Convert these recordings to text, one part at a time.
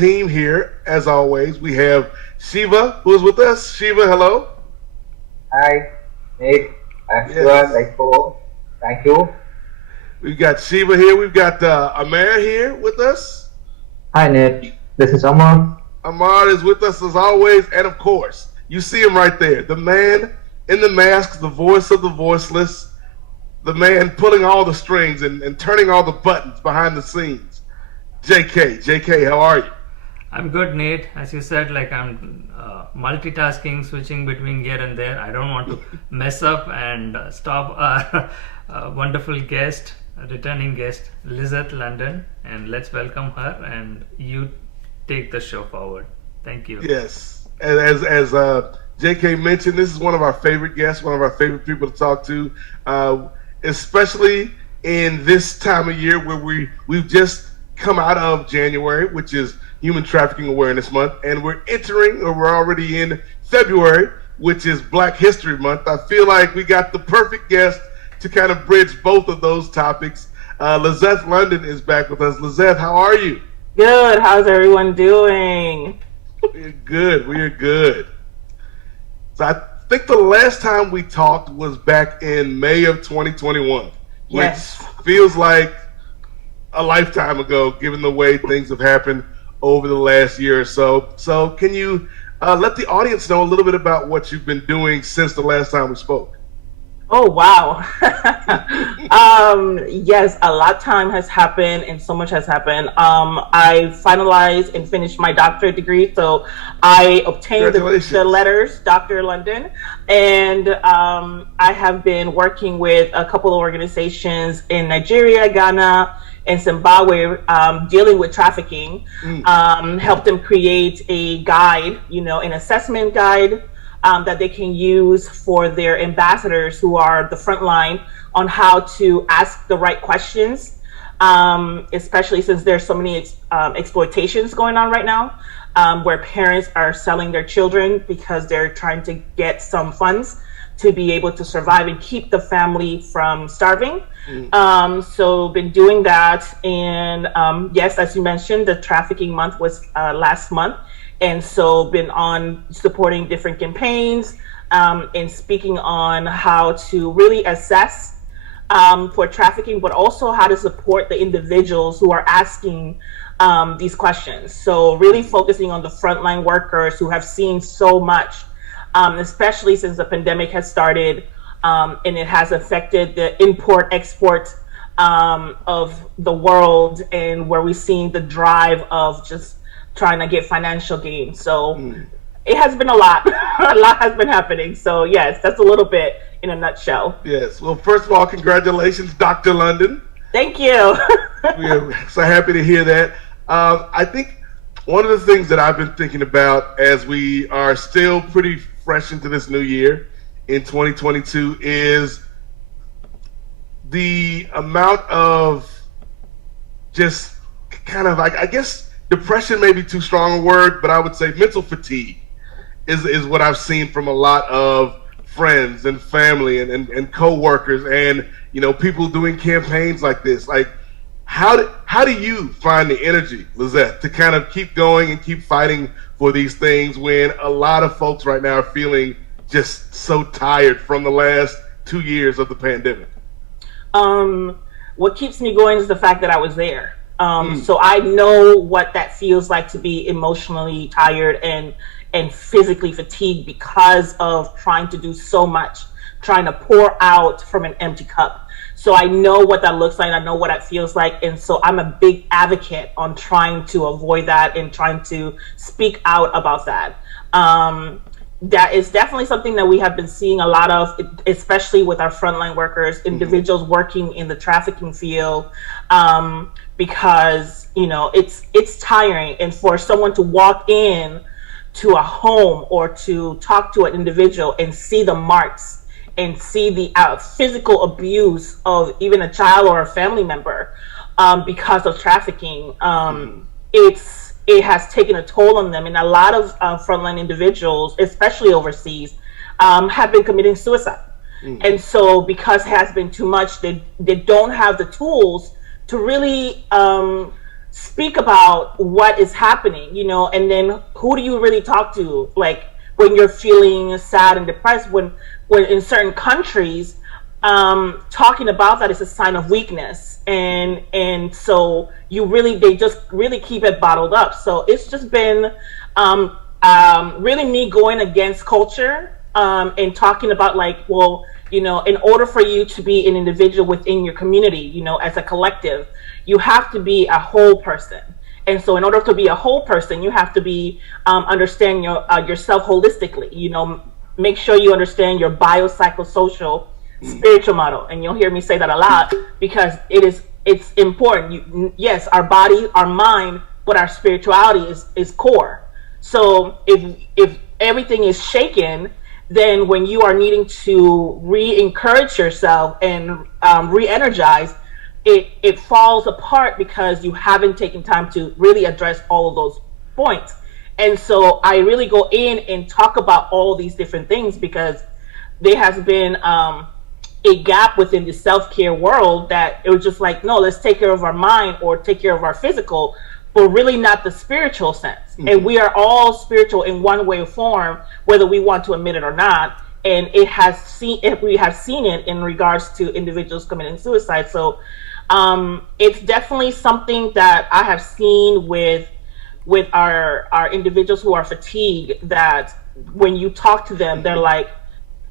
team here, as always. We have Shiva, who is with us. Shiva, hello. Hi, Nick. I'm Stuart. Yes. Thank you. We've got Shiva here. We've got Amar here with us. Hi, Nick. This is Amar. Amar is with us as always. And of course, you see him right there. The man in the mask, the voice of the voiceless, the man pulling all the strings and turning all the buttons behind the scenes. JK. JK, how are you? I'm good, Nate. As you said, like I'm multitasking, switching between here and there. I don't want to mess up and stop our wonderful guest, returning guest, Lisseth London, and let's welcome her. And you take the show forward. Thank you. Yes, as JK mentioned, this is one of our favorite guests, one of our favorite people to talk to, especially in this time of year where we've just come out of January, which is Human Trafficking Awareness Month, and we're already in February, which is Black History Month. I feel like we got the perfect guest to kind of bridge both of those topics. Lisseth London is back with us. Lisseth, how are you? Good. How's everyone doing? We're good. We're good. So I think the last time we talked was back in May of 2021, Yes. which feels like a lifetime ago, given the way things have happened over the last year or so. So can you let the audience know a little bit about what you've been doing since the last time we spoke? Oh, wow. Yes, a lot of time has happened and so much has happened. I finalized and finished my doctorate degree. So I obtained the letters, Dr. London, and I have been working with a couple of organizations in Nigeria, Ghana, and Zimbabwe, dealing with trafficking. Helped them create a guide, an assessment guide that they can use for their ambassadors who are the front line on how to ask the right questions, especially since there's so many exploitations going on right now, where parents are selling their children because they're trying to get some funds to be able to survive and keep the family from starving. So been doing that. And yes, as you mentioned, the trafficking month was last month. And so been on supporting different campaigns and speaking on how to really assess for trafficking, but also how to support the individuals who are asking these questions. So really focusing on the frontline workers who have seen so much, especially since the pandemic has started, and it has affected the import-export of the world, and where we've seen the drive of just trying to get financial gain. So it has been a lot. A lot has been happening. So yes, that's a little bit in a nutshell. Yes. Well, first of all, congratulations, Dr. London. Thank you. We're so happy to hear that. I think one of the things that I've been thinking about as we are still pretty fresh into this new year in 2022 is the amount of just kind of like, I guess, depression may be too strong a word, but I would say mental fatigue is what I've seen from a lot of friends and family and co-workers and people doing campaigns like this. Like, how do you find the energy, Lisseth, to kind of keep going and keep fighting for these things when a lot of folks right now are feeling just so tired from the last 2 years of the pandemic? What keeps me going is the fact that I was there. So I know what that feels like to be emotionally tired and physically fatigued because of trying to do so much, trying to pour out from an empty cup. So I know what that looks like. I know what it feels like. And so I'm a big advocate on trying to avoid that and trying to speak out about that. That is definitely something that we have been seeing a lot of, especially with our frontline workers, individuals working in the trafficking field, because it's tiring. And for someone to walk in to a home or to talk to an individual and see the marks and see the physical abuse of even a child or a family member because of trafficking, it has taken a toll on them. And a lot of frontline individuals, especially overseas, have been committing suicide. And so because it has been too much, they don't have the tools to really speak about what is happening, you know, and then who do you really talk to? Like when you're feeling sad and depressed, when in certain countries, talking about that is a sign of weakness. And so they just really keep it bottled up. So it's just been, really me going against culture, and talking about like, well, you know, in order for you to be an individual within your community, you know, as a collective, you have to be a whole person. And so in order to be a whole person, you have to be, understand yourself holistically, you know, make sure you understand your biopsychosocial spiritual model. And you'll hear me say that a lot because it's important. Yes, our body, our mind, but our spirituality is core. So if everything is shaken, then when you are needing to re-encourage yourself and re-energize, it falls apart because you haven't taken time to really address all of those points. And so I really go in and talk about all these different things because there has been a gap within the self-care world that it was just like, no, let's take care of our mind or take care of our physical, but really not the spiritual sense. Mm-hmm. And we are all spiritual in one way or form, whether we want to admit it or not. And we have seen it in regards to individuals committing suicide. So it's definitely something that I have seen with our individuals who are fatigued, that when you talk to them, they're like,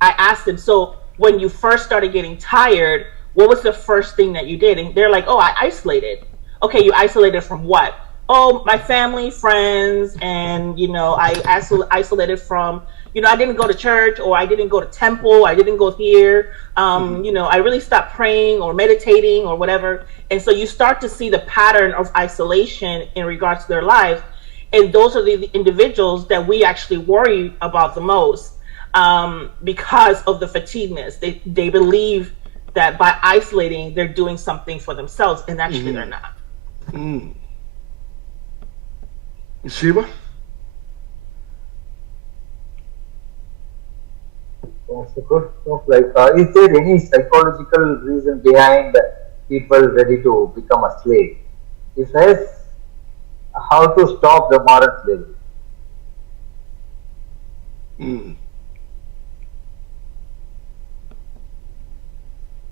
I asked them, so when you first started getting tired, what was the first thing that you did? And they're like, oh, I isolated. Okay, you isolated from what? Oh, my family, friends, and, you know, I isolated from, you know, I didn't go to church, or I didn't go to temple, I didn't go here, you know, I really stopped praying or meditating or whatever. And so you start to see the pattern of isolation in regards to their lives. And those are the individuals that we actually worry about the most, because of the fatigueness. They believe that by isolating, they're doing something for themselves, and actually they're not. Mm. Sheba? That's a good point. Like, is there any psychological reason behind people ready to become a slave? If yes, how to stop the modern slavery? Mm.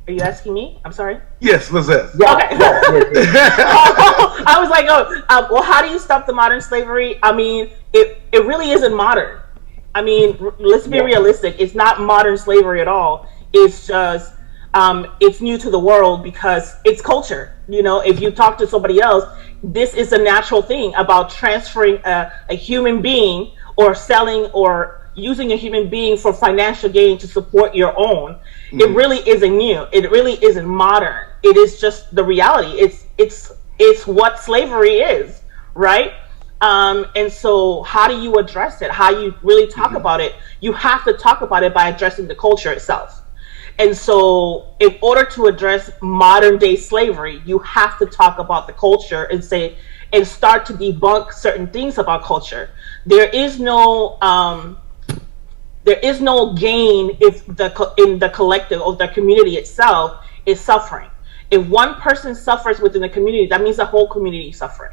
Are you asking me? I'm sorry. Yes, Lisseth. Yeah, okay. yes. I was like, well, how do you stop the modern slavery? I mean, it really isn't modern. I mean, let's be realistic. It's not modern slavery at all. It's just, it's new to the world because it's culture. You know, if you talk to somebody else, this is a natural thing about transferring a human being or selling or using a human being for financial gain to support your own. Mm-hmm. It really isn't new. It really isn't modern. It is just the reality. It's what slavery is, right? And so how do you address it? How you really talk about it? You have to talk about it by addressing the culture itself. And so in order to address modern day slavery, you have to talk about the culture and start to debunk certain things about culture. There is no gain if in the collective or the community itself is suffering. If one person suffers within the community, that means the whole community is suffering.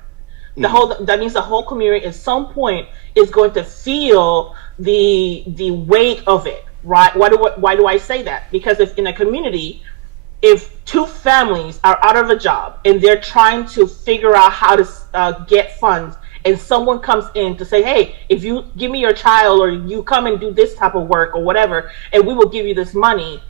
That means the whole community at some point is going to feel the weight of it, right? Why do I say that? Because if in a community, if two families are out of a job and they're trying to figure out how to get funds, and someone comes in to say, hey, if you give me your child, or you come and do this type of work or whatever, and we will give you this money,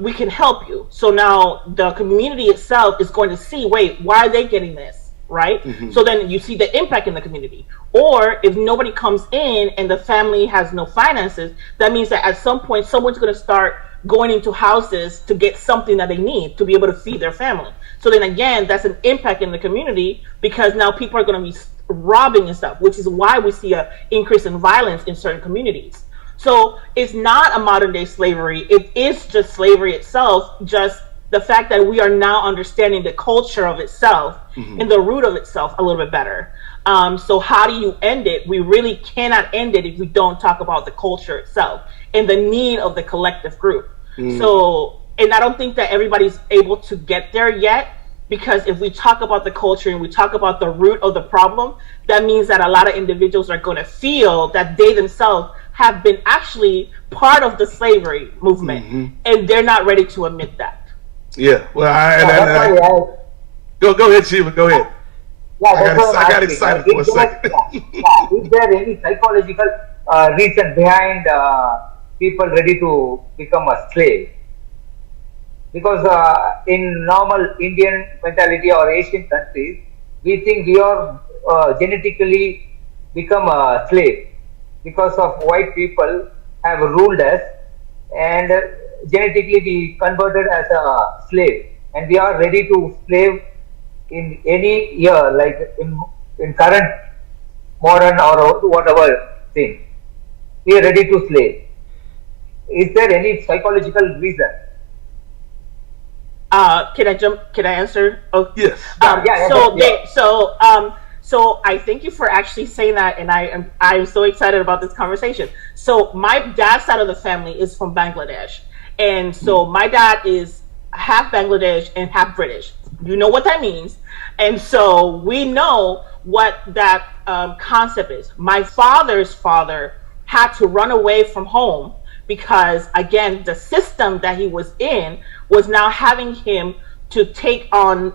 we can help you. So now the community itself is going to see, wait, why are they getting this, right? Mm-hmm. So then you see the impact in the community. Or if nobody comes in and the family has no finances, that means that at some point someone's going to start going into houses to get something that they need to be able to feed their family. So then again, that's an impact in the community, because now people are going to be robbing and stuff, which is why we see an increase in violence in certain communities. So it's not a modern day slavery. It is just slavery itself, just the fact that we are now understanding the culture of itself and the root of itself a little bit better. So how do you end it? We really cannot end it if we don't talk about the culture itself and the need of the collective group. So, and I don't think that everybody's able to get there yet, because if we talk about the culture and we talk about the root of the problem, that means that a lot of individuals are going to feel that they themselves have been actually part of the slavery movement, and they're not ready to admit that. Yeah, well, go ahead, Shiva, go ahead. Yeah, I got excited for a second. Is there any psychological reason behind people ready to become a slave? Because in normal Indian mentality or Asian countries, we think we are genetically become a slave because of white people have ruled us, and genetically we converted as a slave, and we are ready to slave in any year, like in current modern or whatever thing. We are ready to slave. Is there any psychological reason? Can I answer? Oh, yes. So I thank you for actually saying that, and I'm so excited about this conversation. So my dad's side of the family is from Bangladesh, and so my dad is half Bangladesh and half British. You know what that means, and so we know what that concept is. My father's father had to run away from home because, again, the system that he was in was now having him to take on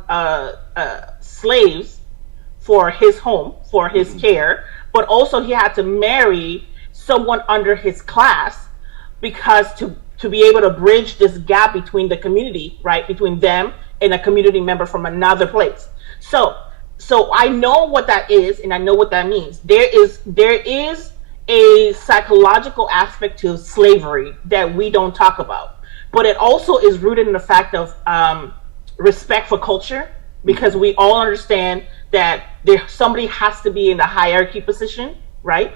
slaves for his home, for his care, but also he had to marry someone under his class because to be able to bridge this gap between the community, right, between them and a community member from another place. So I know what that is, and I know what that means. There is a psychological aspect to slavery that we don't talk about, but it also is rooted in the fact of respect for culture, because we all understand that somebody has to be in the hierarchy position, right?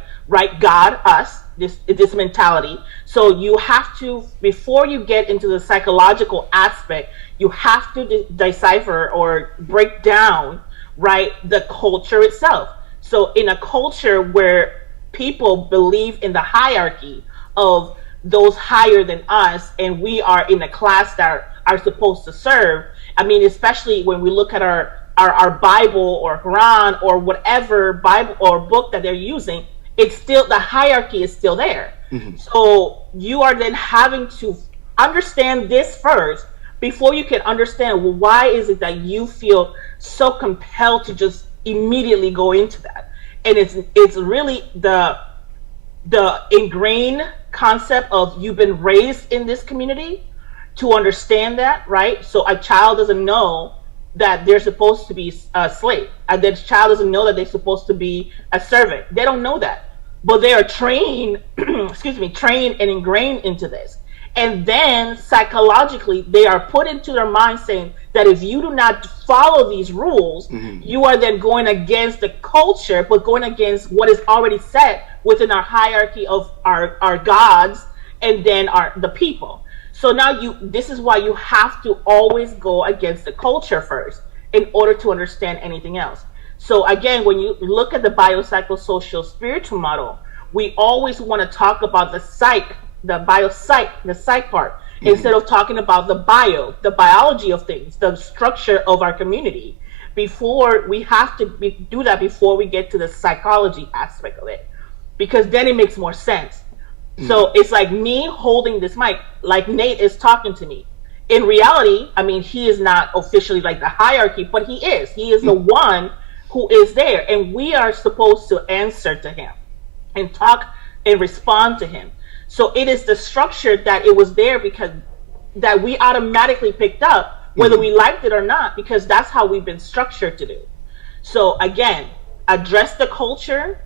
God, us, this mentality. So you have to, before you get into the psychological aspect, you have to decipher or break down, right, the culture itself. So in a culture where people believe in the hierarchy of those higher than us, and we are in a class that are supposed to serve, I mean, especially when we look at our Bible or Quran or whatever Bible or book that they're using, it's still, the hierarchy is still there. So you are then having to understand this first before you can understand, well, why is it that you feel so compelled to just immediately go into that? And it's really the ingrained concept of you've been raised in this community to understand that, right? So a child doesn't know that they're supposed to be a slave. The child doesn't know that they're supposed to be a servant. They don't know that. But they are trained, trained and ingrained into this. And then psychologically, they are put into their mind saying that if you do not follow these rules, you are then going against the culture, but going against what is already set within our hierarchy of our gods and then the people. So now this is why you have to always go against the culture first in order to understand anything else. So again, when you look at the biopsychosocial spiritual model, we always want to talk about the psych, the psych part, instead of talking about the biology of things, the structure of our community. Before we have to do that before we get to the psychology aspect of it, because then it makes more sense. So it's like me holding this mic, like Nate is talking to me. In reality, I mean, he is not officially like the hierarchy, but he is. He is the one who is there, and we are supposed to answer to him and talk and respond to him. So it is the structure that it was there because that we automatically picked up, whether we liked it or not, because that's how we've been structured to do. So again, address the culture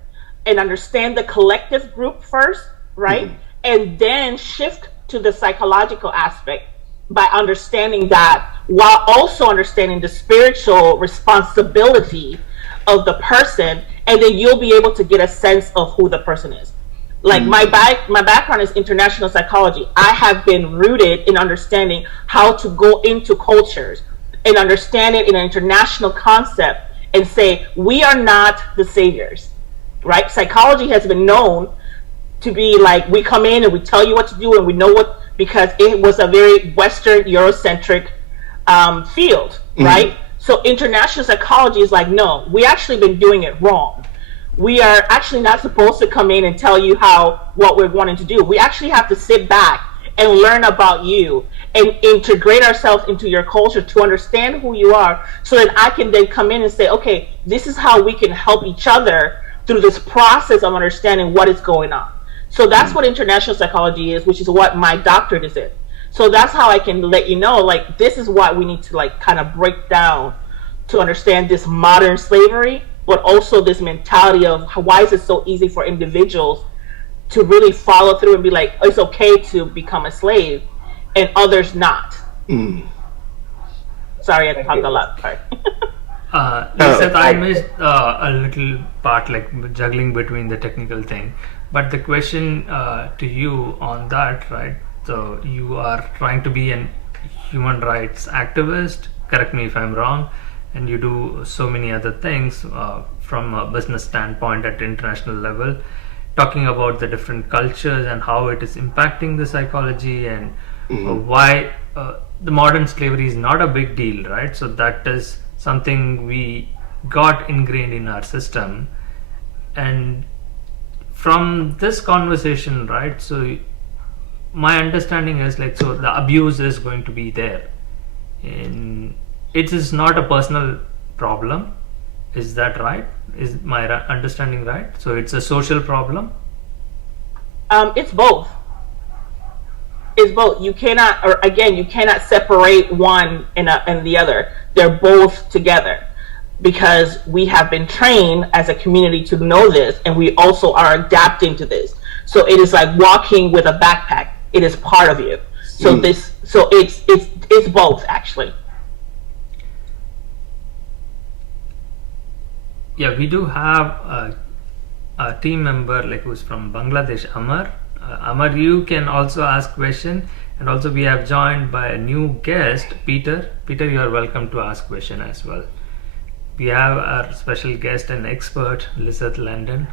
and understand the collective group first, right? And then shift to the psychological aspect by understanding that, while also understanding the spiritual responsibility of the person, and then you'll be able to get a sense of who the person is. Like my background is international psychology. I have been rooted in understanding how to go into cultures and understand it in an international concept and say, we are not the saviors, right? Psychology has been known to be like, we come in and we tell you what to do and we know what, because it was a very Western Eurocentric field, right? So international psychology is like, no, we actually been doing it wrong. We are actually not supposed to come in and tell you what we're wanting to do. We actually have to sit back and learn about you and integrate ourselves into your culture to understand who you are, so that I can then come in and say, okay, this is how we can help each other through this process of understanding what is going on. So that's what international psychology is, which is what my doctorate is in. So that's how I can let you know, like, this is what we need to like kind of break down to understand this modern slavery, but also this mentality of why is it so easy for individuals to really follow through and be like, it's okay to become a slave, and others not. Sorry, I talked a lot. Sorry. Lisseth, I missed a little part, like juggling between the technical thing. But the question to you on that, right? So you are trying to be an human rights activist. Correct me if I'm wrong. And you do so many other things from a business standpoint at international level, talking about the different cultures and how it is impacting the psychology, and why the modern slavery is not a big deal, right? So that is something we got ingrained in our system. And from this conversation, right, so my understanding is like, so the abuse is going to be there, and it is not a personal problem. Is that right? Is my understanding right? So it's a social problem? It's both. It's both. You cannot, or again, you cannot separate one and the other. They're both together, because we have been trained as a community to know this, and we also are adapting to this. So it is like walking with a backpack. It is part of you. So it's both, actually. Yeah, we do have a team member like who's from Bangladesh, Amar. Amar, you can also ask question, and also we have joined by a new guest, Peter. Peter, you are welcome to ask question as well. We have our special guest and expert, Lisseth London.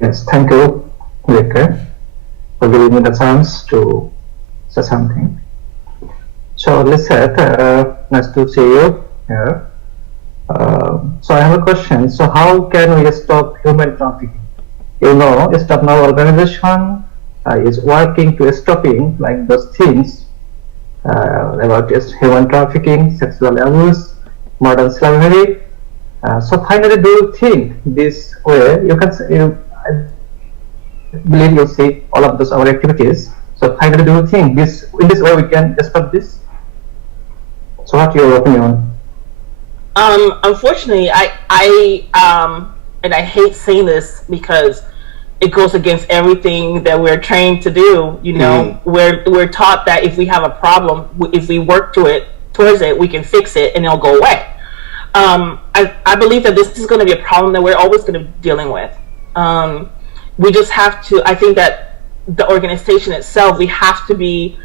Yes, thank you, Victor, for giving me the chance to say something. So, Lisseth, nice to see you here. So I have a question. So how can we stop human trafficking? You know, Stop Now organization is working to stopping like those things about human trafficking, sexual abuse, modern slavery. So finally, do you think this way you can? I believe you see all of those our activities. So finally, do you think in this way we can stop this? So what's your opinion? Unfortunately, and I hate saying this because it goes against everything that we're trained to do. You know, we're taught that if we have a problem, if we work towards it, we can fix it and it'll go away. I believe that this is going to be a problem that we're always going to be dealing with. We just have to. I think that the organization itself, we have to be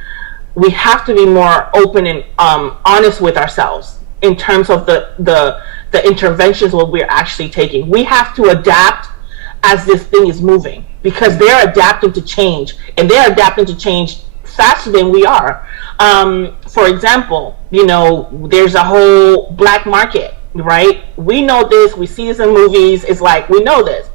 more open and honest with ourselves in terms of the interventions what we're actually taking. We have to adapt as this thing is moving, because they're adapting to change, and they're adapting to change faster than we are. For example, you know, there's a whole black market, right? We know this, we see this in movies, it's like, we know this.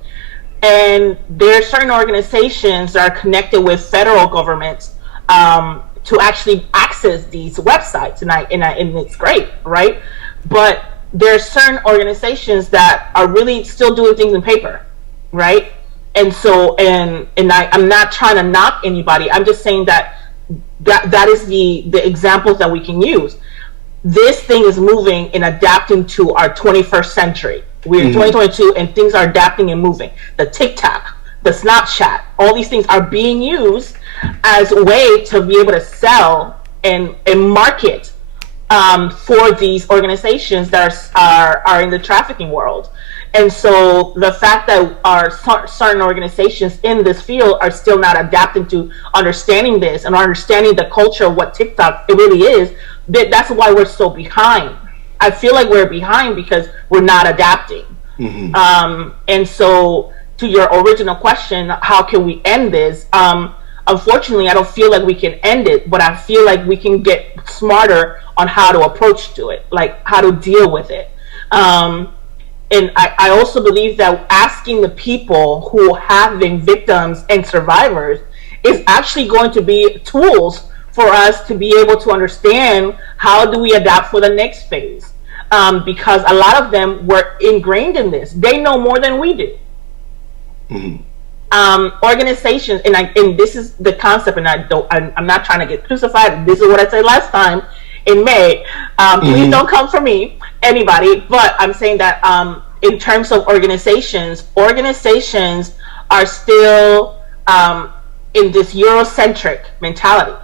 And there are certain organizations that are connected with federal governments to actually access these websites, and it's great, right? But there are certain organizations that are really still doing things in paper, right? And so, I'm not trying to knock anybody. I'm just saying that is the examples that we can use. This thing is moving and adapting to our 21st century. We're in 2022, and things are adapting and moving. The TikTok, the Snapchat, all these things are being used as a way to be able to sell and market for these organizations that are in the trafficking world. And so the fact that our certain organizations in this field are still not adapting to understanding this and understanding the culture of what TikTok it really is, that's why we're so behind. I feel like we're behind because we're not adapting. And so to your original question, how can we end this? Unfortunately, I don't feel like we can end it, but I feel like we can get smarter on how to approach to it, like how to deal with it. And I also believe that asking the people who have been victims and survivors is actually going to be tools for us to be able to understand how do we adapt for the next phase. Because a lot of them were ingrained in this. They know more than we do. Organizations, and this is the concept, and I'm not trying to get crucified. This is what I said last time in May. Please don't come for me, anybody. But I'm saying that in terms of organizations are still in this Eurocentric mentality.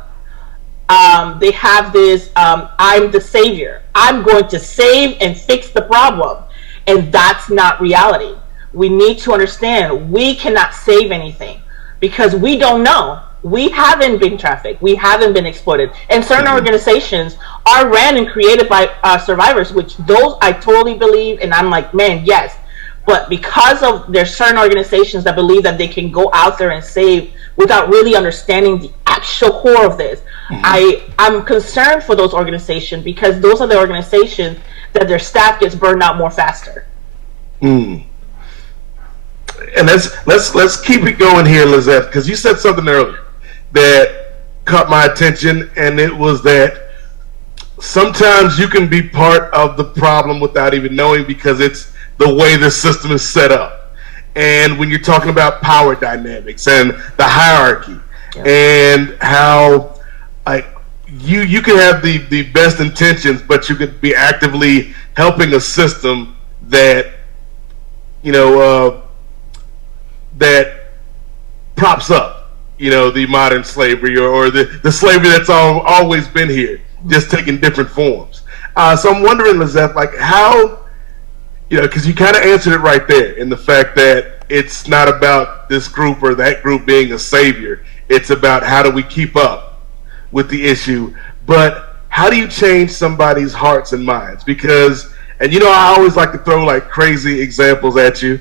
They have this, I'm the savior. I'm going to save and fix the problem. And that's not reality. We need to understand we cannot save anything because we don't know. We haven't been trafficked. We haven't been exploited. And certain organizations are ran and created by survivors, which those I totally believe. And I'm like, man, yes. But because of there's certain organizations that believe that they can go out there and save without really understanding the actual core of this, I'm concerned for those organizations because those are the organizations that their staff gets burned out more faster. And let's keep it going here, Lisseth, because you said something earlier that caught my attention, and it was that sometimes you can be part of the problem without even knowing because it's the way the system is set up. And when you're talking about power dynamics and the hierarchy and how like you can have the best intentions, but you could be actively helping a system that that props up, the modern slavery or the slavery that's always been here, just taking different forms. So I'm wondering, Lisseth, like how, because you kind of answered it right there in the fact that it's not about this group or that group being a savior. It's about how do we keep up with the issue. But how do you change somebody's hearts and minds? Because, and I always like to throw like crazy examples at you.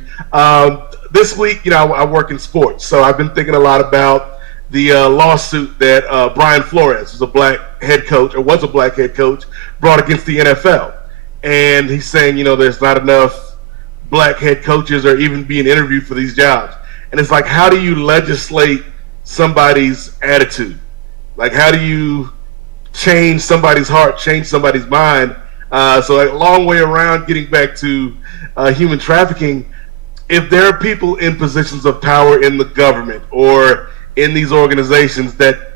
This week, I work in sports, so I've been thinking a lot about the lawsuit that Brian Flores, who's a black head coach, or was a black head coach, brought against the NFL. And he's saying, there's not enough black head coaches or even being interviewed for these jobs. And it's like, how do you legislate somebody's attitude? Like, how do you change somebody's heart, change somebody's mind? So like, a long way around getting back to human trafficking. If there are people in positions of power in the government or in these organizations that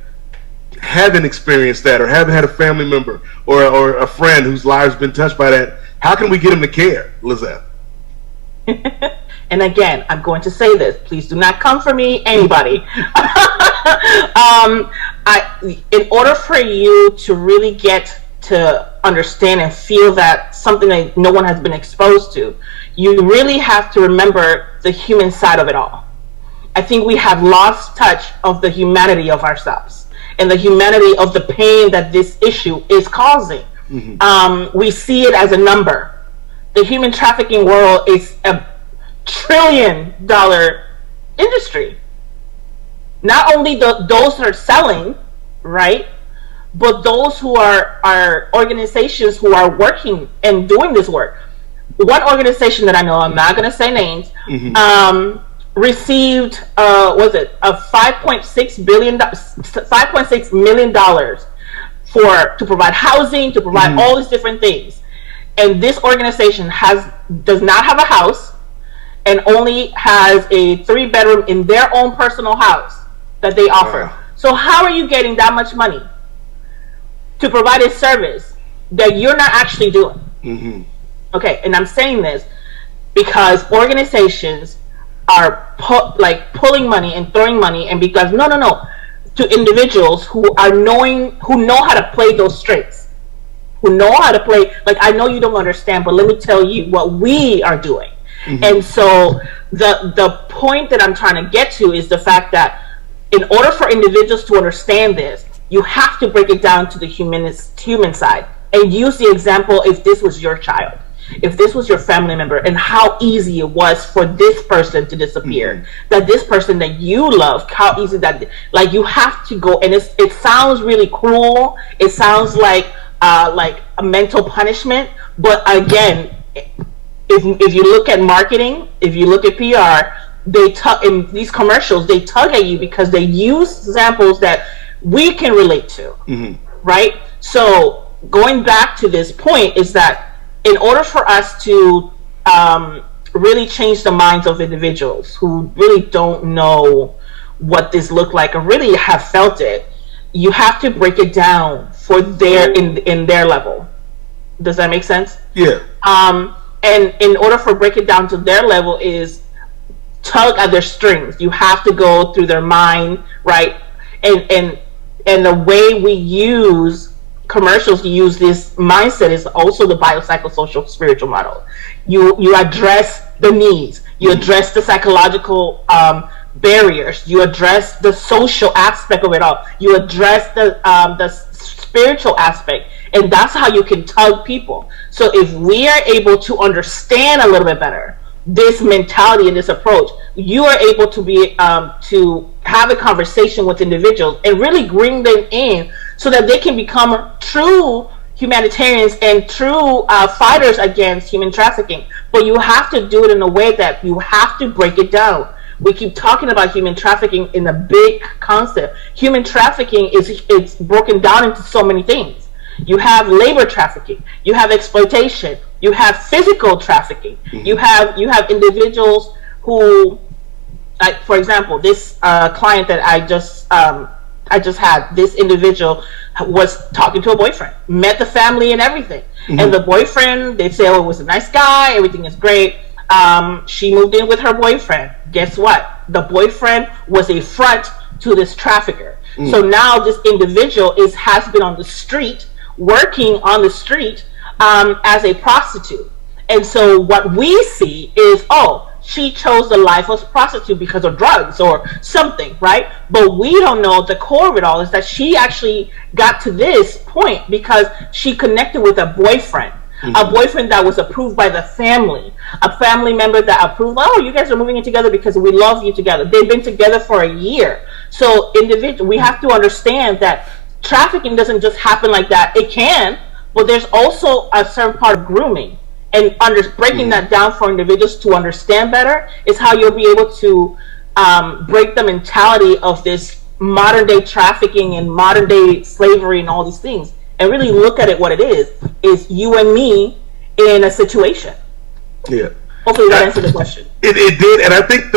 haven't experienced that or haven't had a family member or a friend whose lives been touched by that, how can we get them to care, Lisseth? And again, I'm going to say this. Please do not come for me, anybody. In order for you to really get to understand and feel that something that no one has been exposed to, you really have to remember the human side of it all. I think we have lost touch of the humanity of ourselves and the humanity of the pain that this issue is causing. We see it as a number. The human trafficking world is a $1 trillion industry. Not only those that are selling, right, but those who are organizations who are working and doing this work. One organization that I know, I'm not going to say names, received $5.6 million to provide housing, to provide all these different things. And this organization does not have a house and only has a 3-bedroom in their own personal house that they offer. Wow. So how are you getting that much money to provide a service that you're not actually doing? Okay, and I'm saying this because organizations are pulling money and throwing money, and because no, to individuals who know how to play those strings, who know how to play. Like, I know you don't understand, but let me tell you what we are doing. And so the point that I'm trying to get to is the fact that in order for individuals to understand this, you have to break it down to the human side and use the example if this was your child. if this was your family member, and how easy it was for this person to disappear, that this person that you love, how easy that, like, you have to go, and it sounds really cruel. It sounds like a mental punishment. But again, if you look at marketing, if you look at PR, they tug in these commercials. They tug at you because they use examples that we can relate to, right? So going back to this point is that in order for us to really change the minds of individuals who really don't know what this looked like or really have felt it, you have to break it down for their in their level. Does that make sense? Yeah. And in order for break it down to their level is tug at their strings. You have to go through their mind, right? And the way we use commercials to use this mindset is also the biopsychosocial spiritual model. You address the needs, you address the psychological barriers, you address the social aspect of it all, you address the spiritual aspect, and that's how you can tug people. So if we are able to understand a little bit better this mentality and this approach, you are able to be to have a conversation with individuals and really bring them in so that they can become true humanitarians and true fighters against human trafficking. But you have to do it in a way that you have to break it down. We keep talking about human trafficking in a big concept. Human trafficking it's broken down into so many things. You have labor trafficking, you have exploitation, you have physical trafficking, you have individuals who, like, for example, this client that I just had, this individual was talking to a boyfriend, met the family and everything, and the boyfriend, they say, oh, it was a nice guy, everything is great. She moved in with her boyfriend. Guess what? The boyfriend was a front to this trafficker. So now this individual has been on the street, working on the street as a prostitute. And so what we see is, oh, she chose the life of prostitute because of drugs or something, right? But we don't know the core of it all is that she actually got to this point because she connected with a boyfriend. A boyfriend that was approved by the family, a family member that approved, oh, you guys are moving in together because we love you together. They've been together for a year. So we have to understand that trafficking doesn't just happen like that. It can, but there's also a certain part of grooming. And breaking that down for individuals to understand better is how you'll be able to break the mentality of this modern day trafficking and modern day slavery and all these things, and really look at it what it is you and me in a situation. Yeah. Hopefully that answered the question. It did, and I think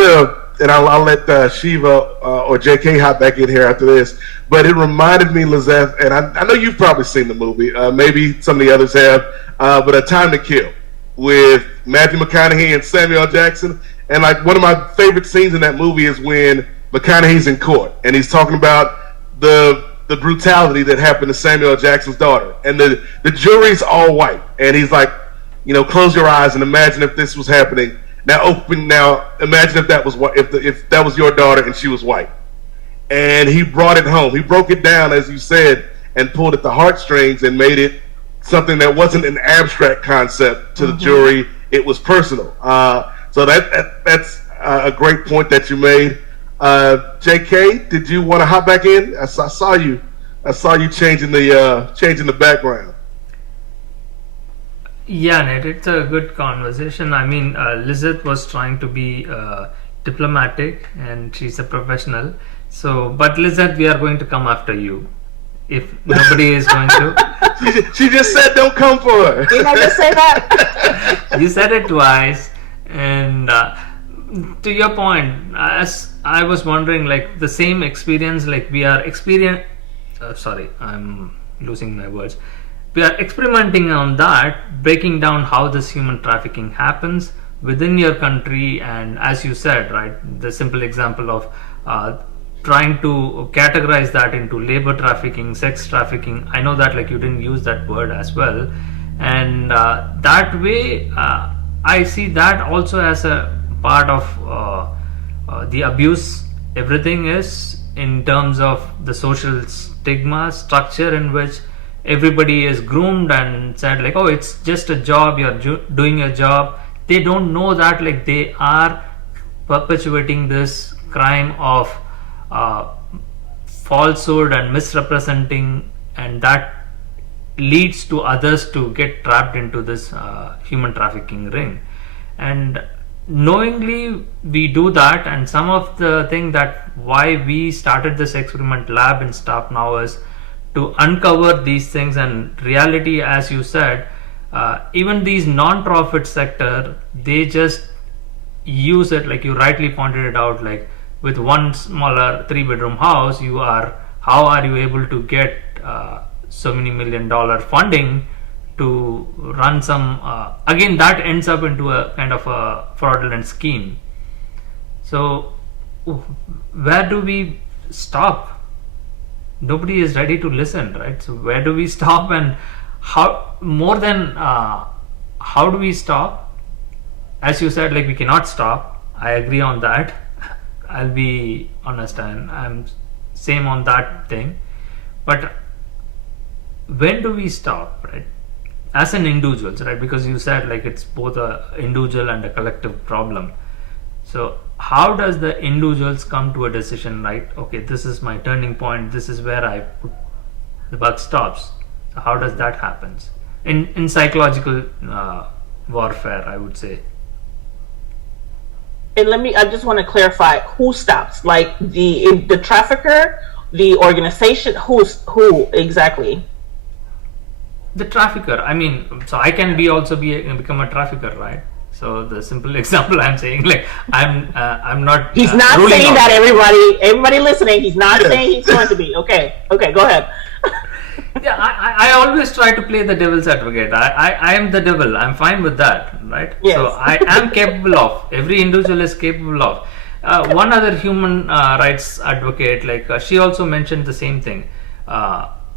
and I'll let Shiva or JK hop back in here after this, but it reminded me, Lisseth, and I know you've probably seen the movie, maybe some of the others have, but A Time to Kill with Matthew McConaughey and Samuel Jackson. And like one of my favorite scenes in that movie is when McConaughey's in court and he's talking about the brutality that happened to Samuel Jackson's daughter, and the jury's all white, and he's like, you know, close your eyes and imagine if this was happening. Now imagine if that was if that was your daughter and she was white. And he brought it home. He broke it down, as you said, and pulled at the heartstrings and made it something that wasn't an abstract concept to the jury. It was personal. So that's a great point that you made. JK, did you want to hop back in? I saw you changing the background. Yeah, Nate, it's a good conversation. I mean, Lisseth was trying to be diplomatic, and she's a professional. So, but Lisseth, we are going to come after you if nobody is going to. She just said, "Don't come for her." Did I just say that? You said it twice, and to your point, as I was wondering, like the same experience, like we are sorry, I'm losing my words. We are experimenting on that, breaking down how this human trafficking happens within your country, and as you said, right, the simple example of trying to categorize that into labor trafficking, sex trafficking. I know that like you didn't use that word as well, and that way I see that also as a part of the abuse. Everything is in terms of the social stigma structure in which everybody is groomed and said like, oh, it's just a job, you're doing your job. They don't know that like they are perpetuating this crime of falsehood and misrepresenting, and that leads to others to get trapped into this human trafficking ring. And knowingly we do that, and some of the thing that why we started this experiment lab in Stop Now is to uncover these things. And reality, as you said, even these non-profit sector, they just use it, like you rightly pointed it out, like with one smaller 3-bedroom house, how are you able to get so many $1 million funding to run some again that ends up into a kind of a fraudulent scheme. So where do we stop? Nobody is ready to listen, right? So where do we stop, and how do we stop? As you said, like we cannot stop. I agree on that. I'll be honest, and I'm same on that thing. But when do we stop, right? As an individuals, right? Because you said like it's both a individual and a collective problem. So how does the individuals come to a decision, right? Okay, this is my turning point. This is where I put the buck stops. So how does that happen? In psychological warfare, I would say. And I just want to clarify who stops, like the trafficker, the organization, who exactly? The trafficker. I mean, so I can become a trafficker, right? So the simple example I'm saying, like I'm not. He's not saying that everybody listening. He's not saying he's going to be. Okay, go ahead. Yeah, I always try to play the devil's advocate. I am the devil. I'm fine with that, right? Yes. So I am capable of. Every individual is capable of. One other human rights advocate, like she also mentioned the same thing.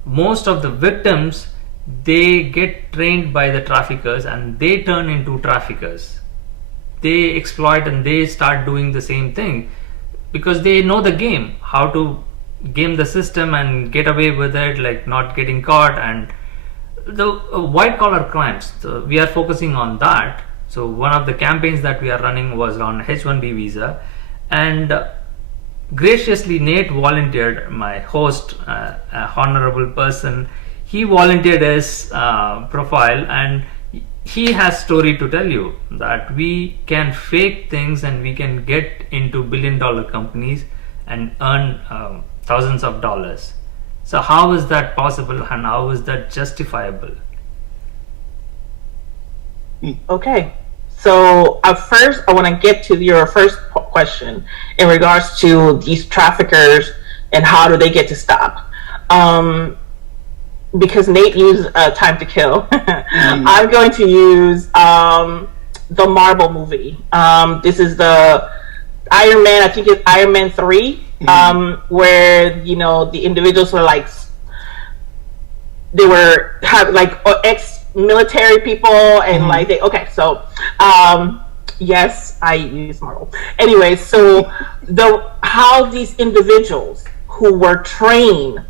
Most of the victims, they get trained by the traffickers and they turn into traffickers. They exploit and they start doing the same thing because they know the game, how to game the system and get away with it, like not getting caught. And the white collar crimes, so we are focusing on that. So one of the campaigns that we are running was on H1B visa, and graciously Nate volunteered, my host, a honorable person. He volunteered his profile, and he has story to tell you that we can fake things and we can get into billion-dollar companies and earn thousands of dollars. So how is that possible and how is that justifiable? Okay, so first I want to get to your first question in regards to these traffickers and how do they get to stop. Because Nate used Time to Kill, I'm going to use the Marvel movie. This is the Iron Man, I think it's Iron Man 3, where, you know, the individuals were like, they were ex-military people, and like yes, I use Marvel. Anyway, so how these individuals who were trained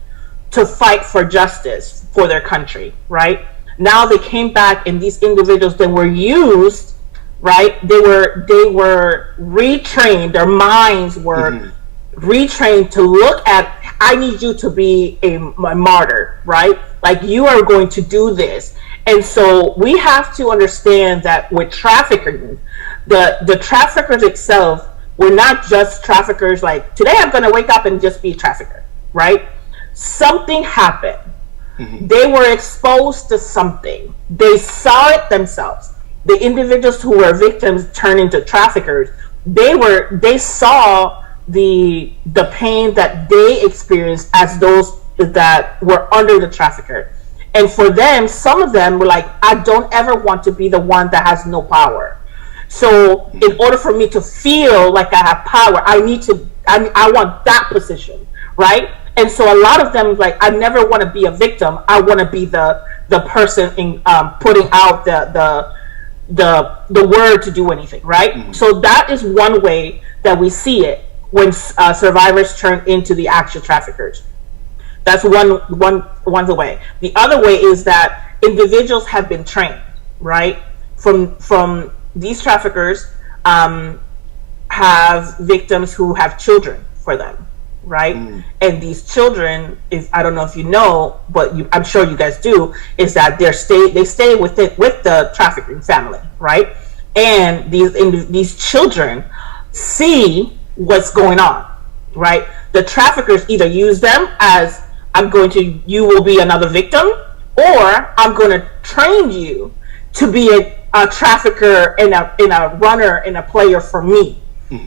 to fight for justice for their country, right? Now they came back, and these individuals that were used, right? They were retrained. Their minds were retrained to look at, I need you to be a martyr, right? Like, you are going to do this. And so we have to understand that with trafficking, the traffickers itself were not just traffickers like, today I'm going to wake up and just be a trafficker, right? Something happened. They were exposed to something. They saw it themselves. The individuals who were victims turn into traffickers. They saw the pain that they experienced as those that were under the trafficker. And for them, some of them were like, I don't ever want to be the one that has no power. So in order for me to feel like I have power, I want that position, right? And so a lot of them, like, I never want to be a victim. I want to be the person in putting out the word to do anything, right? So that is one way that we see it when survivors turn into the actual traffickers. That's one way. The other way is that individuals have been trained, right? From these traffickers have victims who have children for them, right? And these children, I don't know if you know, but I'm sure you guys do, is that they stay with the trafficking family, right? And these children see what's going on, right? The traffickers either use them as, you will be another victim, or I'm going to train you to be a trafficker and a runner and a player for me.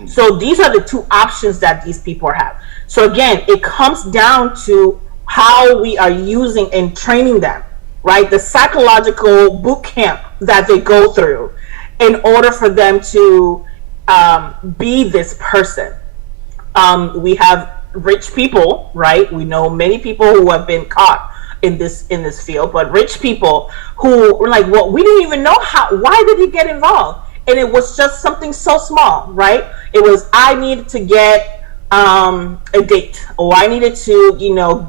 So these are the two options that these people have. So again, it comes down to how we are using and training them, right? The psychological boot camp that they go through in order for them to be this person. We have rich people, right? We know many people who have been caught in this field, but rich people who were like, well, we didn't even know why did he get involved? And it was just something so small, right? It was, I needed to get a date, or I needed to,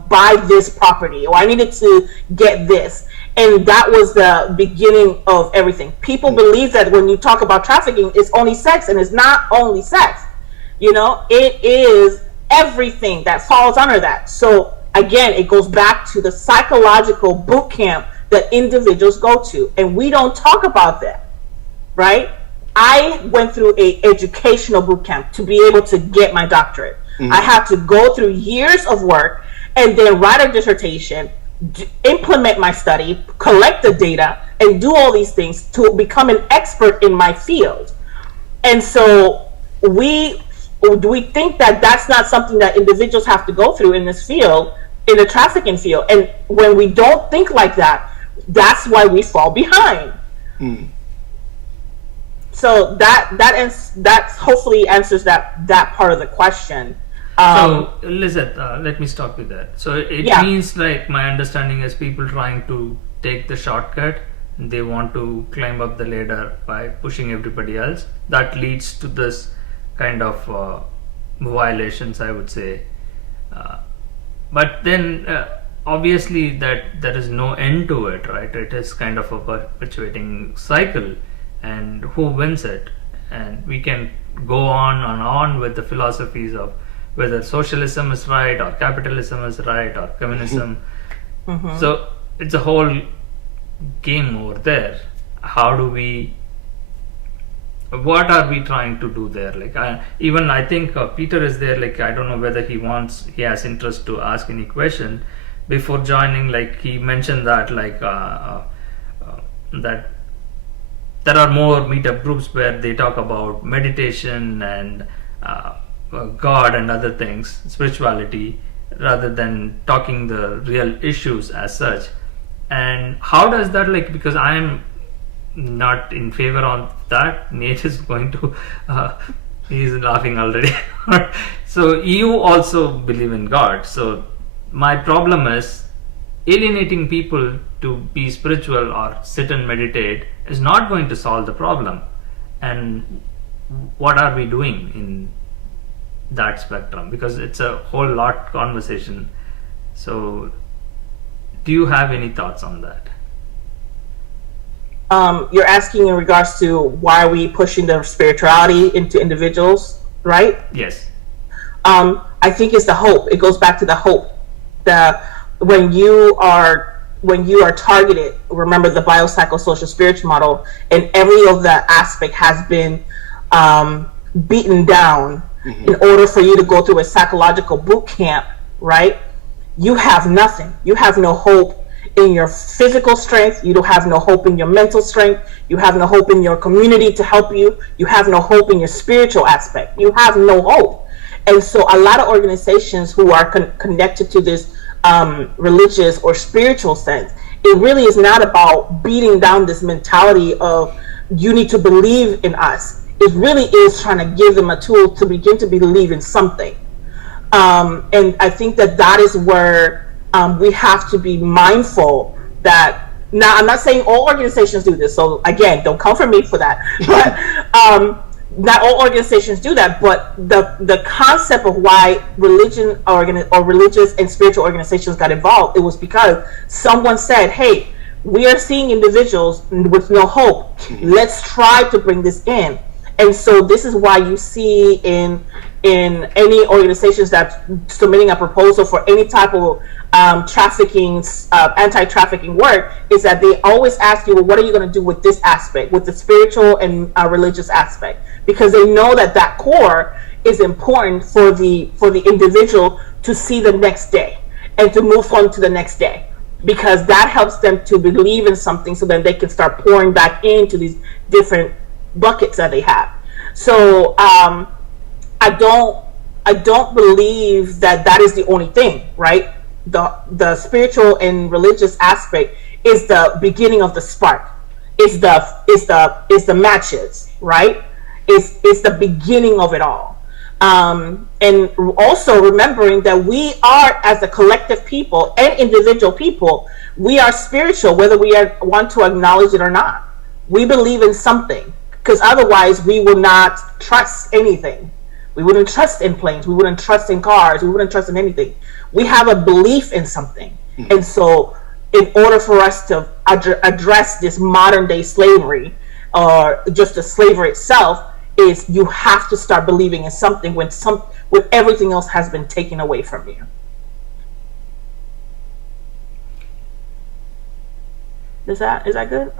buy this property, or I needed to get this. And that was the beginning of everything. People believe that when you talk about trafficking, it's only sex, and it's not only sex. It is everything that falls under that. So again, it goes back to the psychological boot camp that individuals go to, and we don't talk about that, right? I went through a educational boot camp to be able to get my doctorate. I had to go through years of work and then write a dissertation, implement my study, collect the data, and do all these things to become an expert in my field. And so we think that that's not something that individuals have to go through in this field, in the trafficking field. And when we don't think like that, that's why we fall behind. So that hopefully answers that part of the question. So Lisseth, let me stop you there. So it means, like, my understanding is people trying to take the shortcut. They want to climb up the ladder by pushing everybody else. That leads to this kind of violations, I would say. But then obviously that there is no end to it, right? It is kind of a perpetuating cycle, and who wins it? And we can go on and on with the philosophies of whether socialism is right or capitalism is right or communism. So it's a whole game over there. What are we trying to do there? Like, I think Peter is there. Like, I don't know whether he has interest to ask any question before joining. Like, he mentioned that that there are more meetup groups where they talk about meditation and God and other things, spirituality, rather than talking the real issues as such. And how does that, like, because I am not in favor of that. Nate is going to he's laughing already. So you also believe in God. So my problem is alienating people to be spiritual or sit and meditate is not going to solve the problem. And what are we doing in that spectrum? Because it's a whole lot conversation. So do you have any thoughts on that? You're asking in regards to why are we pushing the spirituality into individuals, right? Yes. I think it's the hope. It goes back to the hope. When you are targeted, remember the biopsychosocial spiritual model, and every of that aspect has been beaten down in order for you to go through a psychological boot camp, right? You have nothing. You have no hope in your physical strength. You don't have no hope in your mental strength. You have no hope in your community to help you. You have no hope in your spiritual aspect. You have no hope. And so a lot of organizations who are connected to this religious or spiritual sense, it really is not about beating down this mentality of you need to believe in us. It really is trying to give them a tool to begin to believe in something. And I think that is where we have to be mindful that, now I'm not saying all organizations do this, so again, don't come for me for that, but not all organizations do that, but the concept of why religion or religious and spiritual organizations got involved, it was because someone said, hey, we are seeing individuals with no hope. Let's try to bring this in. And so this is why you see in any organizations that's submitting a proposal for any type of trafficking, anti-trafficking work, is that they always ask you, well, what are you going to do with this aspect, with the spiritual and religious aspect? Because they know that that core is important for the individual to see the next day and to move on to the next day, because that helps them to believe in something, so then they can start pouring back into these different buckets that they have. So I don't believe that is the only thing, right? The spiritual and religious aspect is the beginning of the spark. It's the matches, right? It's the beginning of it all. And also remembering that we are, as a collective people and individual people, we are spiritual, whether we want to acknowledge it or not. We believe in something, because otherwise we will not trust anything. We wouldn't trust in planes. We wouldn't trust in cars. We wouldn't trust in anything. We have a belief in something. And so in order for us to address this modern day slavery, or just the slavery itself, is you have to start believing in something when everything else has been taken away from you. Is that good?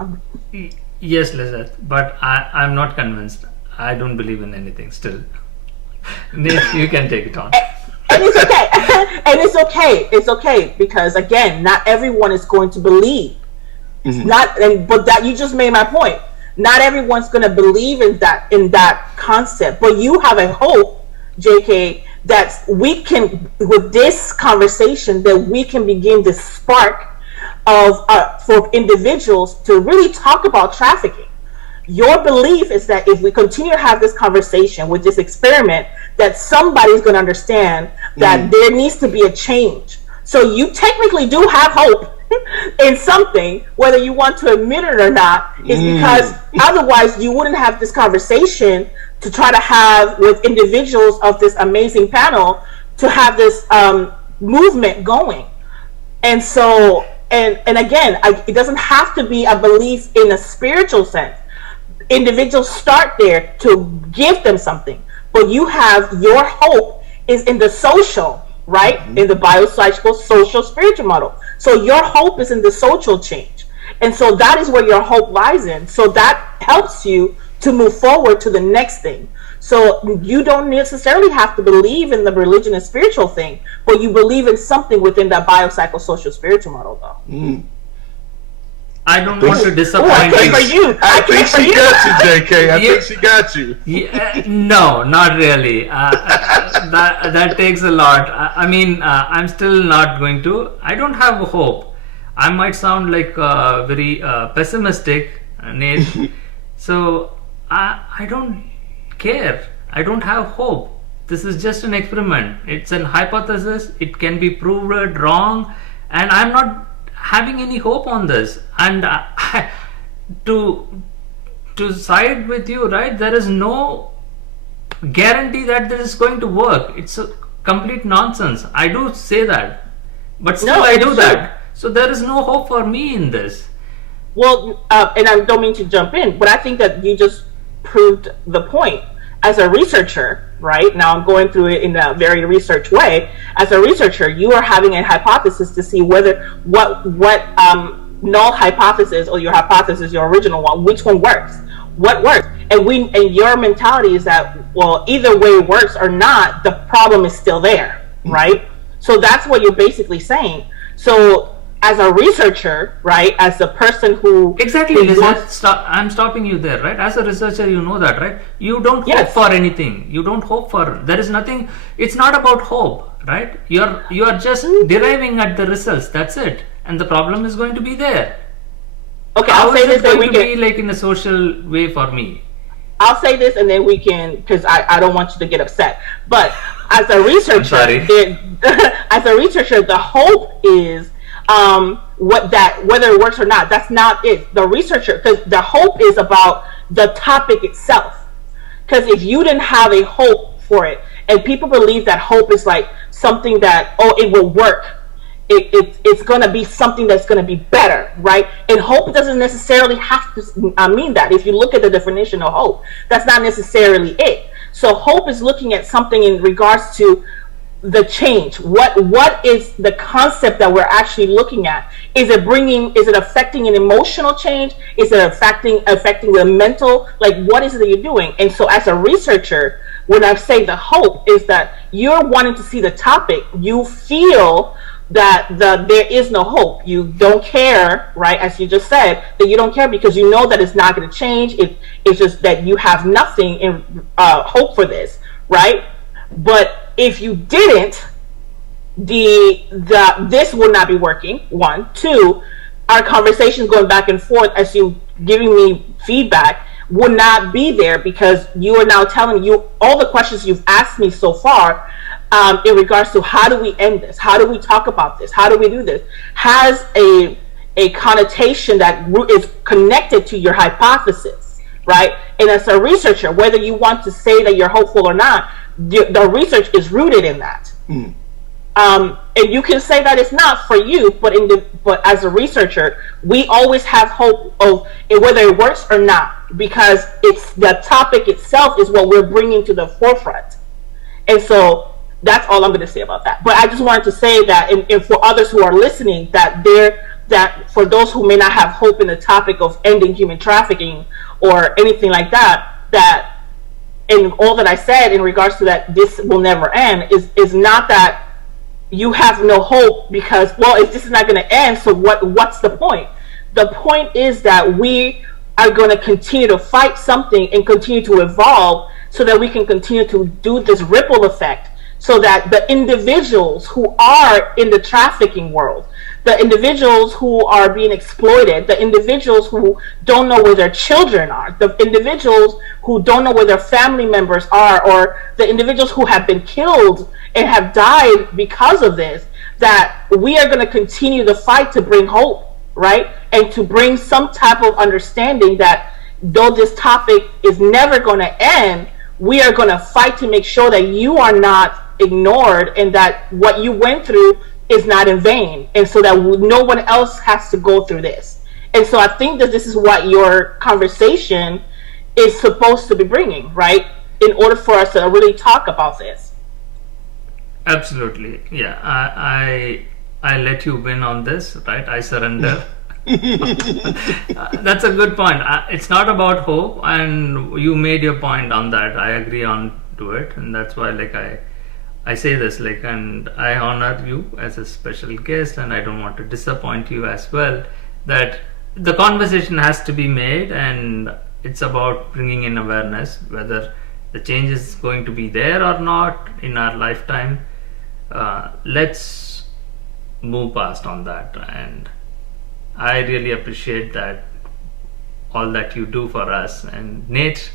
Yes, Lisseth, but I'm not convinced. I don't believe in anything still. Nate, you can take it on. And it's okay. And it's okay. It's okay, because again, not everyone is going to believe. But that, you just made my point. Not everyone's going to believe in that concept. But you have a hope, JK, that we can, with this conversation, that we can begin this spark of for individuals to really talk about trafficking. Your belief is that if we continue to have this conversation with this experiment, that somebody's going to understand that there needs to be a change. So you technically do have hope in something, whether you want to admit it or not, is because otherwise you wouldn't have this conversation to try to have with individuals of this amazing panel to have this movement going. And so, and again, it doesn't have to be a belief in a spiritual sense. Individuals start there to give them something, but you have, your hope is in the social, right? In the biopsychological, social, spiritual model. So your hope is in the social change. And so that is where your hope lies in. So that helps you to move forward to the next thing. So you don't necessarily have to believe in the religion and spiritual thing, but you believe in something within that biopsychosocial spiritual model, though. I don't want to disappoint you. I think she got you, JK. I think she got you. No, not really. That takes a lot. I mean, I'm still not going to. I don't have hope. I might sound like very pessimistic, Nate. So I don't care. I don't have hope. This is just an experiment. It's an hypothesis. It can be proved wrong, and I'm not having any hope on this. And to side with you, right, there is no guarantee that this is going to work. It's a complete nonsense. I do say that, but still I do that. So there is no hope for me in this. Well, and I don't mean to jump in, but I think that you just proved the point. As a researcher, right, now I'm going through it in a very research way. As a researcher, you are having a hypothesis to see whether what null hypothesis, or your hypothesis, your original one, which one works, what works. And your mentality is that, well, either way it works or not, the problem is still there, right? So that's what you're basically saying. So as a researcher, right, as a person who exactly, I'm stopping you there, right? As a researcher, you know that, right? You don't hope for anything. You don't hope for. There is nothing. It's not about hope, right? You are just deriving at the results. That's it, and the problem is going to be there. Okay, How I'll say this, going to be like in a social way for me? I'll say this, and then we can, because I don't want you to get upset. But as a researcher, as a researcher, the hope is. Whether it works or not, that's not it. The researcher, because the hope is about the topic itself. Because if you didn't have a hope for it, and people believe that hope is like something that, oh, it will work. It's going to be something that's going to be better, right? And hope doesn't necessarily have to mean that. If you look at the definition of hope, that's not necessarily it. So hope is looking at something in regards to the change. What is the concept that we're actually looking at? Is it affecting an emotional change? Is it affecting the mental? Like, what is it that you're doing? And so as a researcher, when I say the hope is that you're wanting to see the topic, you feel that there is no hope. You don't care, right? As you just said, that you don't care because you know that it's not going to change. It's just that you have nothing in hope for this, right? But if you didn't, this would not be working. 1, 2, our conversations going back and forth as you giving me feedback would not be there because you are now telling you all the questions you've asked me so far. In regards to how do we end this? How do we talk about this? How do we do this? Has a connotation that is connected to your hypothesis, right? And as a researcher, whether you want to say that you're hopeful or not, the research is rooted in that. And you can say that it's not for you, but as a researcher, we always have hope of whether it works or not, because it's the topic itself is what we're bringing to the forefront. And so that's all I'm going to say about that. But I just wanted to say that, and for others who are listening, that for those who may not have hope in the topic of ending human trafficking or anything like that, that in all that I said in regards to that this will never end is not that you have no hope because, well, if this is not going to end, so what's the point? The point is that we are going to continue to fight something and continue to evolve so that we can continue to do this ripple effect, so that the individuals who are in the trafficking world, the individuals who are being exploited, the individuals who don't know where their children are, the individuals who don't know where their family members are, or the individuals who have been killed and have died because of this, that we are going to continue the fight to bring hope, right? And to bring some type of understanding that though this topic is never going to end, we are going to fight to make sure that you are not ignored and that what you went through is not in vain, and so that no one else has to go through this. And so I think that this is what your conversation is supposed to be bringing, right, in order for us to really talk about this. Absolutely, yeah. I let you win on this, right? I surrender. That's a good point. It's not about hope, and you made your point on that. I agree on to it, and that's why I say this, and I honor you as a special guest, and I don't want to disappoint you as well, that the conversation has to be made, and it's about bringing in awareness, whether the change is going to be there or not in our lifetime. Let's move past on that, and I really appreciate that, all that you do for us. And Nate,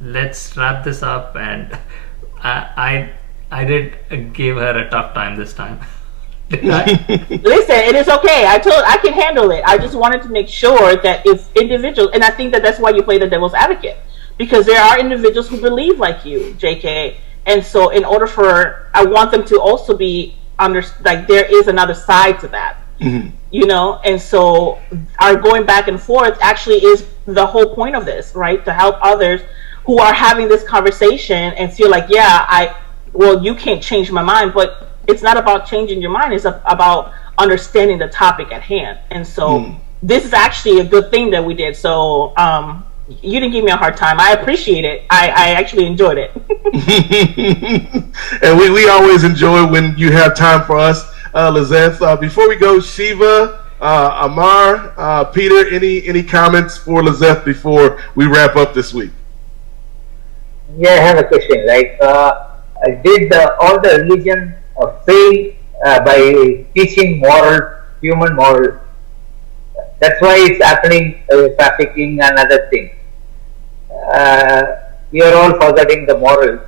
let's wrap this up, and I did give her a tough time this time. Listen, it is okay. I can handle it. I just wanted to make sure that if individuals, and I think that that's why you play the devil's advocate, because there are individuals who believe like you, JK, and so in order I want them to also be there is another side to that, and so our going back and forth actually is the whole point of this, right? To help others who are having this conversation and feel like, well, you can't change my mind, but it's not about changing your mind. It's about understanding the topic at hand. And so this is actually a good thing that we did. So you didn't give me a hard time. I appreciate it. I actually enjoyed it. And we always enjoy when you have time for us, Lisseth. Before we go, Shiva, Amar, Peter, any comments for Lisseth before we wrap up this week? Yeah, I have a question. Did all the religion fail by teaching human moral? That's why it's happening, trafficking and other things. We are all forgetting the moral,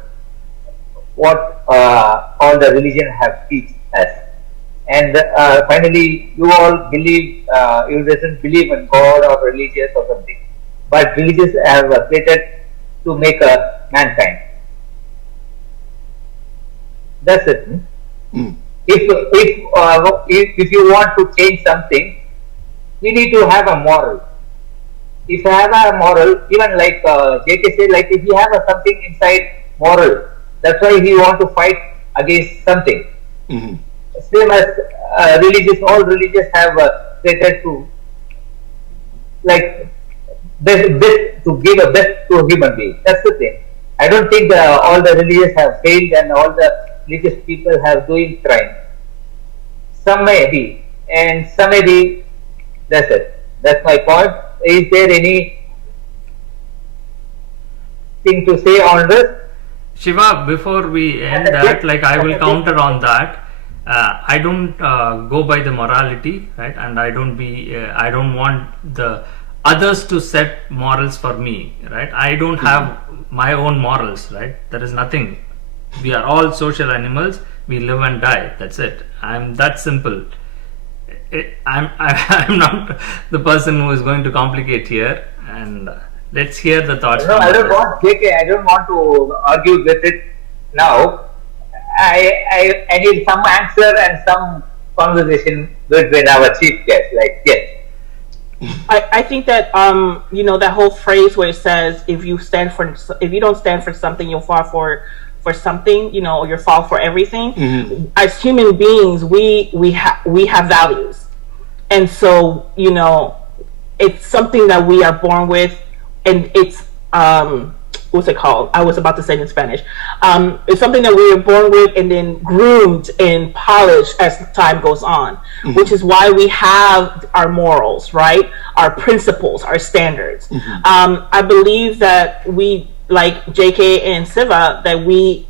what all the religion have teach us. And finally, you all believe, you doesn't believe in God or religious or something. But religious have created to make a mankind. That's it. If you want to change something, we need to have a moral. If you have a moral, even like JK said, like if you have something inside moral, that's why he want to fight against something. Same as religious, all religious have stated to like best to give a best to a human being. That's the thing. I don't think all the religious have failed and all the religious people have doing crime. Some may be, and some may be. That's it. That's my point. Is there any thing to say on this? Shiva, before we end that, like I will counter on that. I don't go by the morality, right? And I don't want the others to set morals for me, right? I don't have my own morals, right? There is nothing. We are all social animals. We live and die. That's it. I'm that simple. I'm not the person who is going to complicate here. And let's hear the thoughts. No, I don't want JK. I don't want to argue with it now. I need some answer and some conversation between our chief guest. Like, yes. I think that you know, that whole phrase where it says if you don't stand for something, you'll fall for something, you know, or you'll fall for everything. As human beings, we have values, and so, you know, it's something that we are born with, and it's what's it called? I was about to say it in Spanish. It's something that we are born with and then groomed and polished as time goes on, which is why we have our morals, right? Our principles, our standards. I believe that we, like JK and Siva, that we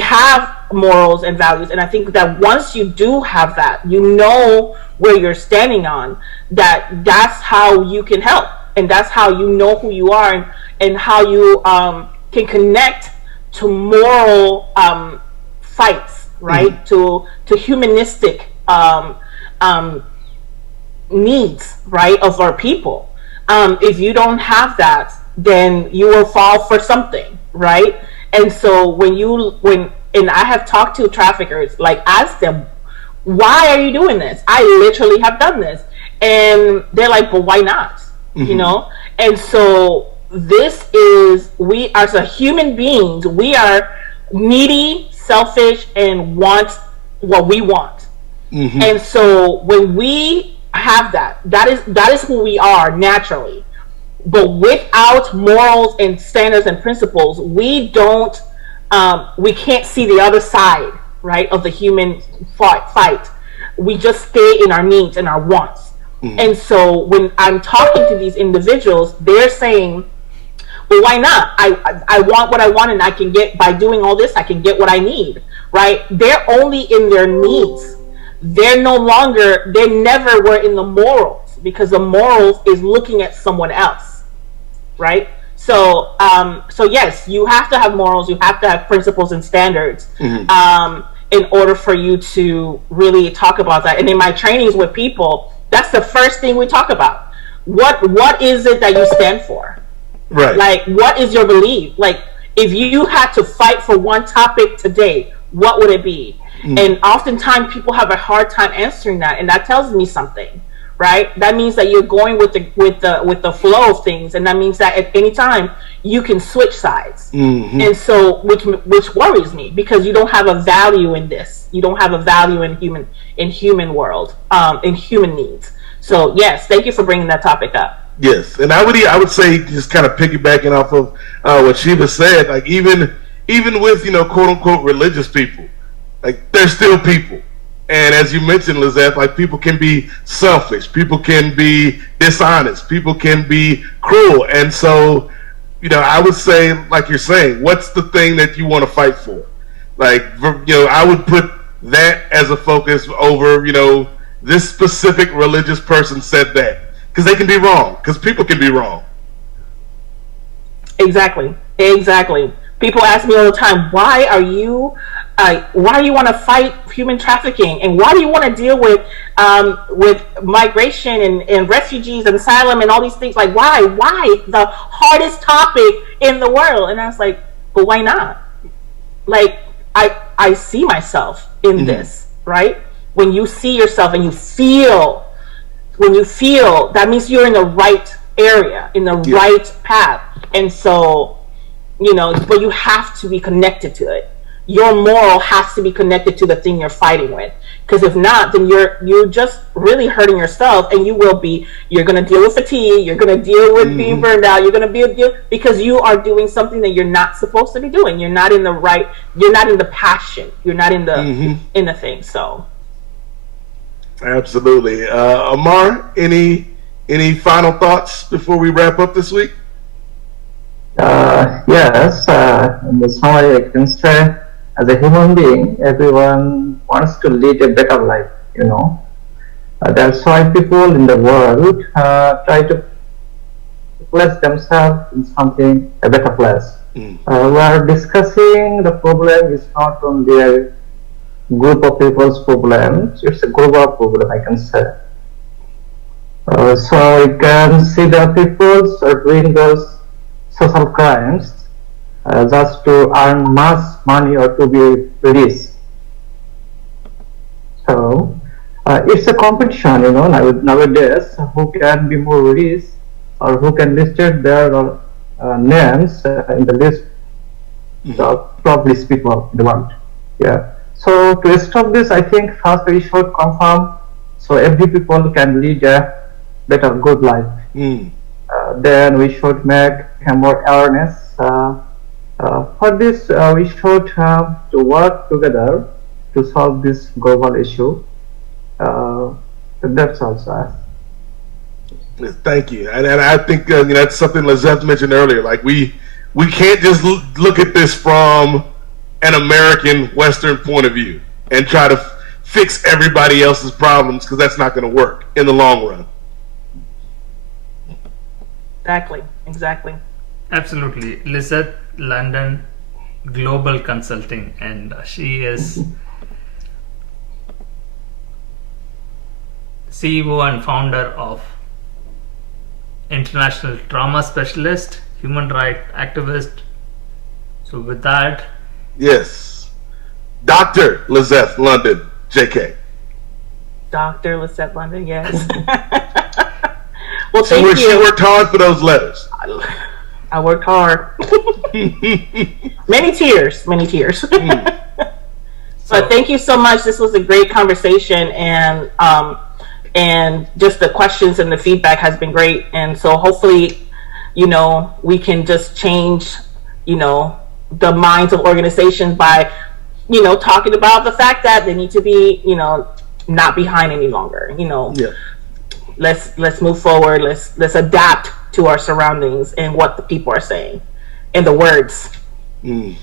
have morals and values, and I think that once you do have that, you know where you're standing on, that's how you can help, and that's how you know who you are, and how you can connect to moral fights, right? To humanistic needs, right, of our people. If you don't have that, then you will fall for something, right? And so and I have talked to traffickers, like ask them, why are you doing this? I literally have done this. And they're like, but why not? You know? And so this is, we as a human beings, we are needy, selfish, and want what we want. And so when we have that is who we are naturally. But without morals and standards and principles, we can't see the other side, right, of the human fight. We just stay in our needs and our wants. And so when I'm talking to these individuals, they're saying, well, why not? I want what I want, and I can get, by doing all this, I can get what I need, right? They're only in their needs. They never were in the morals, because the morals is looking at someone else, right? So yes, you have to have morals, you have to have principles and standards in order for you to really talk about that. And in my trainings with people, that's the first thing we talk about. What is it that you stand for? Right. Like, what is your belief? Like, if you had to fight for one topic today, what would it be? And oftentimes people have a hard time answering that, and that tells me something, right? That means that you're going with the flow of things, and that means that at any time you can switch sides. And so, which worries me, because you don't have a value in this. You don't have a value in human world, in human needs. So yes, thank you for bringing that topic up. Yes, and I would say, just kind of piggybacking off of what Shiva said, like even with, you know, quote unquote religious people, like they're still people. And as you mentioned, Lisseth, like people can be selfish, people can be dishonest, people can be cruel. And so, you know, I would say, like you're saying, what's the thing that you want to fight for? Like, you know, I would put that as a focus over, you know, this specific religious person said that. Because they can be wrong, because people can be wrong. Exactly. People ask me all the time, why are you why do you want to fight human trafficking, and why do you want to deal with migration and refugees and asylum and all these things? Like, why the hardest topic in the world? And I was like, but why not? Like, I see myself in this, right? When you see yourself and you feel, that means you're in the right area, in the right path. And so, but you have to be connected to it. Your moral has to be connected to the thing you're fighting with. Because if not, then you're just really hurting yourself, and you're going to deal with fatigue, you're going to deal with being burned out, you're going to deal because you are doing something that you're not supposed to be doing. You're not in the passion, you're not in the in the thing. So absolutely. Amar, any final thoughts before we wrap up this week? Yes, in the summary I can say, as a human being, everyone wants to lead a better life, That's why people in the world try to place themselves in a better place. We are discussing the problem is not only a group of people's problem, it's a global problem, I can say. So you can see that people are doing those social crimes just to earn much money or to be rich. So it's a competition, nowadays, who can be more rich or who can list their names in the list of top rich people in the world. Yeah. So to stop this, I think first we should confirm so every people can lead a better, good life. Then we should make more awareness. For this, we should have to work together to solve this global issue. That's also. Thank you, and I think that's something Lisseth mentioned earlier. Like we can't just look at this from an American Western point of view and try to fix everybody else's problems, because that's not going to work in the long run. Exactly. Absolutely. Lisseth, London Global Consulting, and she is CEO and founder of International Trauma Specialist, human rights activist. So with that, yes, Dr. Lisseth London, JK. Dr. Lisseth London, yes. Well, thank you. She worked hard for those letters. I worked hard. Many tears. But thank you so much. This was a great conversation, and just the questions and the feedback has been great. And so hopefully, we can just change, the minds of organizations by, talking about the fact that they need to be, not behind any longer. Yeah. Let's move forward. Let's adapt to our surroundings and what the people are saying and the words. And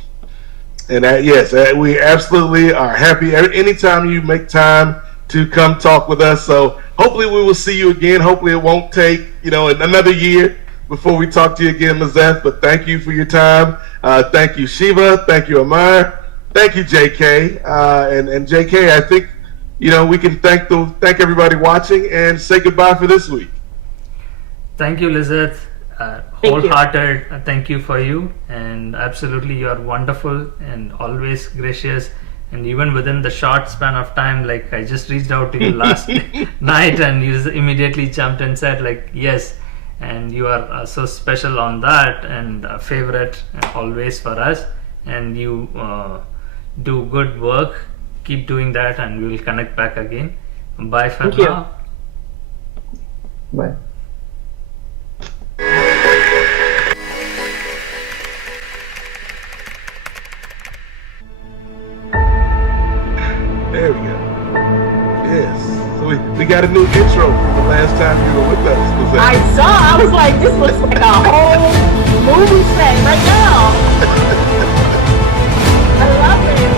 yes, we absolutely are happy anytime you make time to come talk with us. So hopefully we will see you again. Hopefully it won't take another year before we talk to you again, Lisseth. But thank you for your time. Thank you, Shiva. Thank you, Amar. Thank you, JK. And JK, I think we can thank everybody watching and say goodbye for this week. Thank you, Lisseth. Wholehearted thank you for you, and absolutely you are wonderful and always gracious, and even within the short span of time, like I just reached out to you last night and you immediately jumped and said yes, and you are so special on that, and a favorite always for us, and you do good work. Keep doing that, and we will connect back again. Bye for now. Bye. There we go. Yes. So we got a new intro from the last time you were with us. I was like, this looks like a whole movie set right now. I love it.